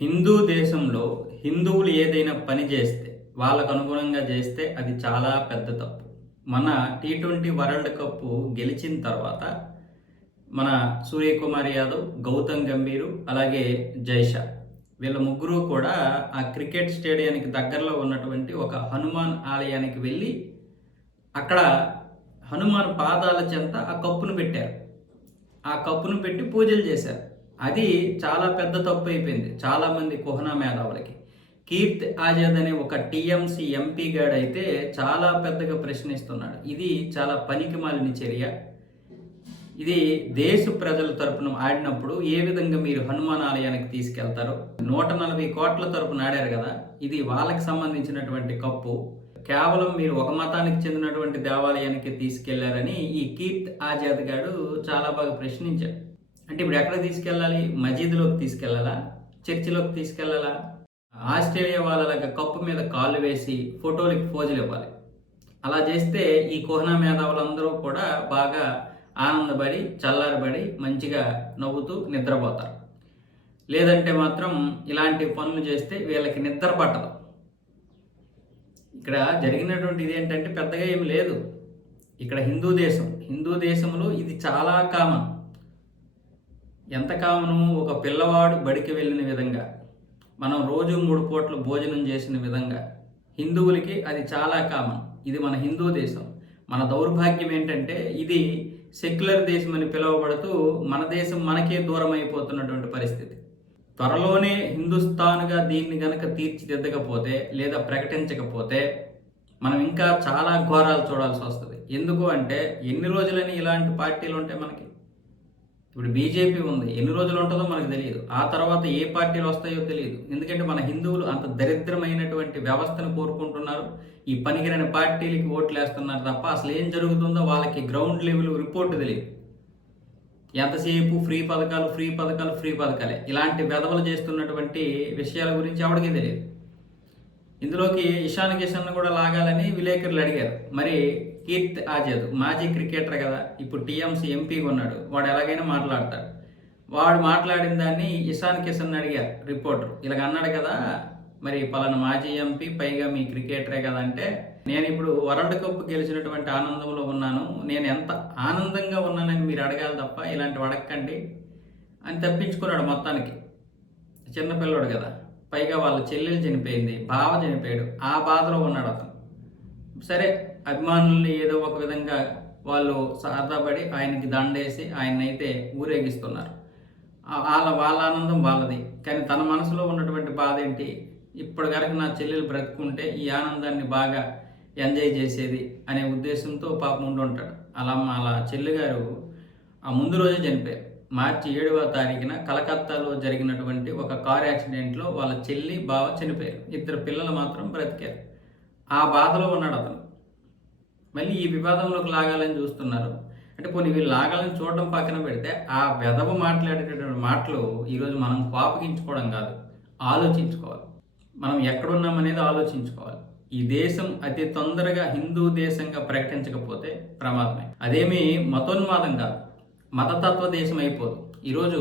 హిందూ దేశంలో హిందువులు ఏదైనా పని చేస్తే వాళ్ళకు అనుగుణంగా చేస్తే అది చాలా పెద్ద తప్పు. మన టీ20 వరల్డ్ కప్ గెలిచిన తర్వాత మన సూర్యకుమార్ యాదవ్, గౌతమ్ గంభీర్, అలాగే జైషా వీళ్ళ ముగ్గురు కూడా ఆ క్రికెట్ స్టేడియానికి దగ్గరలో ఉన్నటువంటి ఒక హనుమాన్ ఆలయానికి వెళ్ళి అక్కడ హనుమాన్ పాదాల చెంత ఆ కప్పును పెట్టారు. ఆ కప్పును పెట్టి పూజలు చేశారు. అది చాలా పెద్ద తప్పు అయిపోయింది చాలామంది కుహనా మేధావులకి. కీర్త్ ఆజాద్ అనే ఒక టీఎంసీ ఎంపీ గాడైతే చాలా పెద్దగా ప్రశ్నిస్తున్నాడు. ఇది చాలా పనికిమాలిన చర్య. ఇది దేశ ప్రజల తరపున ఆడినప్పుడు ఏ విధంగా మీరు హనుమాన్ ఆలయానికి తీసుకెళ్తారో, 140 కోట్ల తరపున ఆడారు కదా, ఇది వాళ్ళకి సంబంధించినటువంటి కప్పు. కేవలం మీరు ఒక మతానికి చెందినటువంటి దేవాలయానికి తీసుకెళ్లారని ఈ కీర్త్ ఆజాద్ గారు చాలా బాగా ప్రశ్నించారు. అంటే ఇప్పుడు ఎక్కడ తీసుకెళ్ళాలి? మసీదులోకి తీసుకెళ్లాలా? చర్చిలోకి తీసుకెళ్లాలా? ఆస్ట్రేలియా వాళ్ళలాగా కప్పు మీద కాళ్ళు వేసి ఫోటోలకి పోజులు ఇవ్వాలి. అలా చేస్తే ఈ కుహనా మేధావులందరూ కూడా బాగా ఆనందపడి చల్లారబడి మంచిగా నవ్వుతూ నిద్రపోతారు. లేదంటే మాత్రం ఇలాంటి పనులు చేస్తే వీళ్ళకి నిద్ర పట్టదు. ఇక్కడ జరిగినటువంటి ఇది ఏంటంటే పెద్దగా ఏమి లేదు. ఇక్కడ హిందూ దేశంలో ఇది చాలా కామన్. ఎంత కామను? ఒక పిల్లవాడు బడికి వెళ్ళిన విధంగా, మనం రోజు 3 పూట్ల భోజనం చేసిన విధంగా హిందువులకి అది చాలా కామన్. ఇది మన హిందూ దేశం. మన దౌర్భాగ్యం ఏంటంటే ఇది సెక్యులర్ దేశం అని పిలువబడుతూ మన దేశం మనకే దూరం అయిపోతున్నటువంటి పరిస్థితి. త్వరలోనే హిందుస్థాన్గా దీన్ని గనక తీర్చిదిద్దకపోతే లేదా ప్రకటించకపోతే మనం ఇంకా చాలా ఘోరాలు చూడాల్సి వస్తుంది. ఎందుకు అంటే ఎన్ని రోజులని ఇలాంటి పార్టీలు ఉంటాయి మనకి? ఇప్పుడు బీజేపీ ఉంది, ఎన్ని రోజులు ఉంటుందో మనకు తెలియదు. ఆ తర్వాత ఏ పార్టీలు వస్తాయో తెలియదు. ఎందుకంటే మన హిందువులు అంత దరిద్రమైనటువంటి వ్యవస్థను కోరుకుంటున్నారు. ఈ పనికిరాని పార్టీలకి ఓట్లు వేస్తున్నారు తప్ప అసలు ఏం జరుగుతుందో వాళ్ళకి గ్రౌండ్ లెవెల్ రిపోర్ట్ తెలియదు. ఎంతసేపు ఫ్రీ పథకాలే. ఇలాంటి వెధవలు చేస్తున్నటువంటి విషయాల గురించి ఎవరికీ తెలియదు. ఇందులోకి ఇషాన్ కిషన్ కూడా లాగాలని విలేకరులు అడిగారు. మరి కీర్త్ ఆజాద్ మాజీ క్రికెటర్ కదా, ఇప్పుడు టీఎంసీ ఎంపీగా ఉన్నాడు, వాడు ఎలాగైనా మాట్లాడతాడు. వాడు మాట్లాడిన దాన్ని ఇషాన్ కిషన్ అడిగారు రిపోర్టర్. ఇలాగ అన్నాడు కదా, మరి పలానా మాజీ ఎంపీ పైగా మీ క్రికెటరే కదా అంటే, నేను ఇప్పుడు వరల్డ్ కప్ గెలిచినటువంటి ఆనందంలో ఉన్నాను, నేను ఎంత ఆనందంగా ఉన్నానని మీరు అడగాలి తప్ప ఇలాంటివి అడగకండి అని తప్పించుకున్నాడు. మొత్తానికి చిన్నపిల్లడు కదా, పైగా వాళ్ళ చెల్లెలు చనిపోయింది, బావ చనిపోయాడు, ఆ బాధలో ఉన్నాడు అతను. సరే, అభిమానుల్ని ఏదో ఒక విధంగా వాళ్ళు సరదాపడి ఆయనకి దండేసి ఆయన్నైతే ఊరేగిస్తున్నారు. వాళ్ళ ఆనందం వాళ్ళది. కానీ తన మనసులో ఉన్నటువంటి బాధ ఏంటి? ఇప్పుడు కనుక నా చెల్లెలు బ్రతుకుంటే ఈ ఆనందాన్ని బాగా ఎంజాయ్ చేసేది అనే ఉద్దేశంతో పాపం ఉండుంటాడు. అలా చెల్లిగారు ఆ ముందు రోజే చనిపోయారు. మార్చి 7వ తారీఖున కలకత్తాలో జరిగినటువంటి ఒక కారు యాక్సిడెంట్లో వాళ్ళ చెల్లి, బావ చనిపోయారు. 2 పిల్లలు మాత్రం బ్రతికారు. ఆ బాధలో ఉన్నాడు అతను. మళ్ళీ ఈ వివాదంలోకి లాగాలని చూస్తున్నారు. అంటే పోనీ వీళ్ళు లాగాలని చూడడం పక్కన పెడితే ఆ వెధవ మాట్లాడేటటువంటి మాటలు ఈరోజు మనం కోపగించుకోవడం కాదు, ఆలోచించుకోవాలి. మనం ఎక్కడున్నామనేది ఆలోచించుకోవాలి. ఈ దేశం అతి తొందరగా హిందూ దేశంగా ప్రకటించకపోతే ప్రమాదమే. అదేమీ మతోన్మాదం కాదు, మతతత్వ దేశం అయిపోదు. ఈరోజు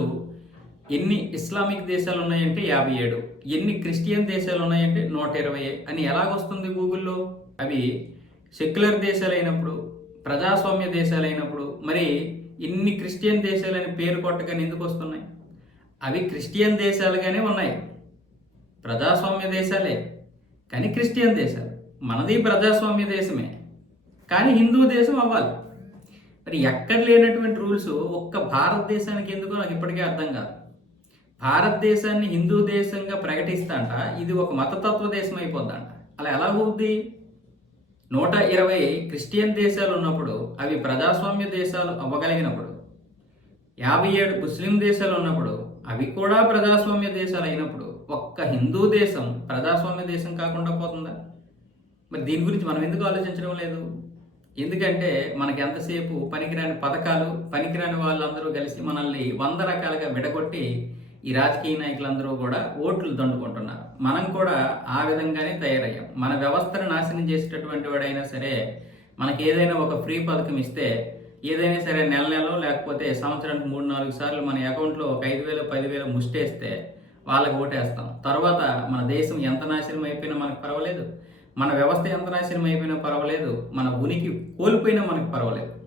ఎన్ని ఇస్లామిక్ దేశాలు ఉన్నాయంటే 57, ఎన్ని క్రిస్టియన్ దేశాలు ఉన్నాయంటే 120 అని ఎలాగొస్తుంది గూగుల్లో? అవి సెక్యులర్ దేశాలు అయినప్పుడు, ప్రజాస్వామ్య దేశాలు అయినప్పుడు మరి ఇన్ని క్రిస్టియన్ దేశాలని పేరు కొట్టగానే ఎందుకు వస్తున్నాయి? అవి క్రిస్టియన్ దేశాలుగానే ఉన్నాయి, ప్రజాస్వామ్య దేశాలే కానీ క్రిస్టియన్ దేశాలు. మనది ప్రజాస్వామ్య దేశమే కానీ హిందూ దేశం అవ్వాలి. మరి ఎక్కడ లేనటువంటి రూల్స్ ఒక్క భారతదేశానికి ఎందుకో నాకు ఇప్పటికే అర్థం కాదు. భారతదేశాన్ని హిందూ దేశంగా ప్రకటిస్తాంట, ఇది ఒక మతతత్వ దేశం అయిపోద్దంట. అలా ఎలా అవుద్ది? 120 క్రిస్టియన్ దేశాలు ఉన్నప్పుడు, అవి ప్రజాస్వామ్య దేశాలు అవ్వగలిగినప్పుడు, 57 ముస్లిం దేశాలు ఉన్నప్పుడు, అవి కూడా ప్రజాస్వామ్య దేశాలు అయినప్పుడు, ఒక్క హిందూ దేశం ప్రజాస్వామ్య దేశం కాకుండా పోతుందా? మరి దీని గురించి మనం ఎందుకు ఆలోచించడం లేదు? ఎందుకంటే మనకి ఎంతసేపు పనికిరాని పథకాలు, పనికిరాని వాళ్ళందరూ కలిసి మనల్ని 100 రకాలుగా విడగొట్టి ఈ రాజకీయ నాయకులందరూ కూడా ఓట్లు దండుకుంటున్నారు. మనం కూడా ఆ విధంగానే తయారయ్యాం. మన వ్యవస్థను నాశనం చేసేటటువంటి వాడైనా సరే మనకి ఏదైనా ఒక ఫ్రీ పథకం ఇస్తే, ఏదైనా సరే నెల లేకపోతే సంవత్సరానికి 3-4 సార్లు మన అకౌంట్లో ఒక 5,000 10,000 ముష్టేస్తే వాళ్ళకి ఓటేస్తాం. తర్వాత మన దేశం ఎంత నాశనం అయిపోయినా మనకు పర్వాలేదు. మన వ్యవస్థ ఎంత నాశనం అయిపోయినా పర్వాలేదు. మన ఉనికి కోల్పోయినా మనకు పర్వాలేదు.